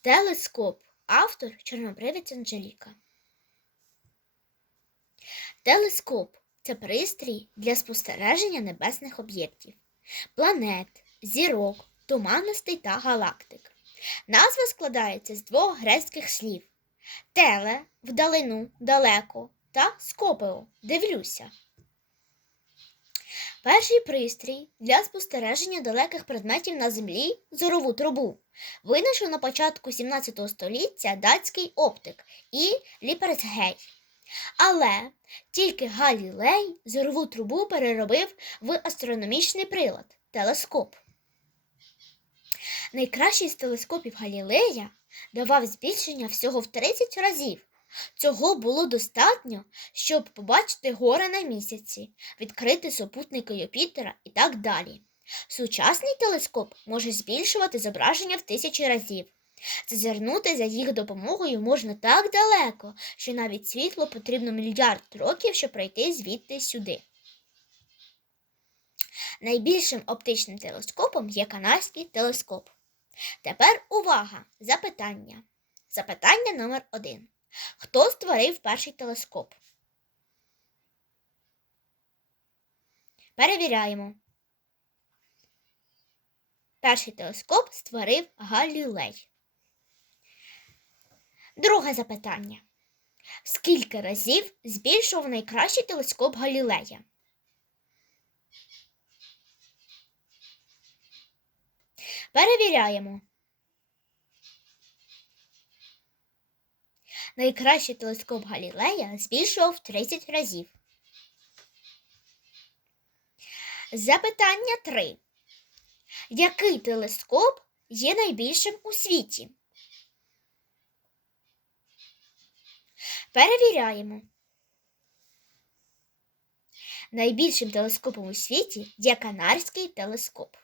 Телескоп. Автор Чорнобривець Анжеліка. Телескоп це пристрій для спостереження небесних об'єктів, планет, зірок, туманностей та галактик. Назва складається з двох грецьких слів: теле вдалину, далеко та скопео дивлюся. Перший пристрій для спостереження далеких предметів на землі зорову трубу винайшов на початку 17 століття датський оптик і Ліперцгей. Але тільки Галілей зорову трубу переробив в астрономічний прилад телескоп. Найкращий з телескопів Галілея давав збільшення всього в 30 разів. Цього було достатньо, щоб побачити гори на місяці, відкрити супутники Юпітера і так далі. Сучасний телескоп може збільшувати зображення в тисячі разів. Зазирнути за їх допомогою можна так далеко, що навіть світло потрібно мільярд років, щоб пройти звідти сюди. Найбільшим оптичним телескопом є канадський телескоп. Тепер увага! Запитання. Запитання номер один. Хто створив перший телескоп? Перевіряємо. Перший телескоп створив Галілей. Друге запитання. Скільки разів збільшував найкращий телескоп Галілея? Перевіряємо. Найкращий телескоп Галілея збільшував в 30 разів. Запитання 3. Який телескоп є найбільшим у світі? Перевіряємо. Найбільшим телескопом у світі є Канарський телескоп.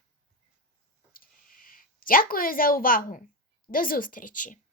Дякую за увагу. До зустрічі!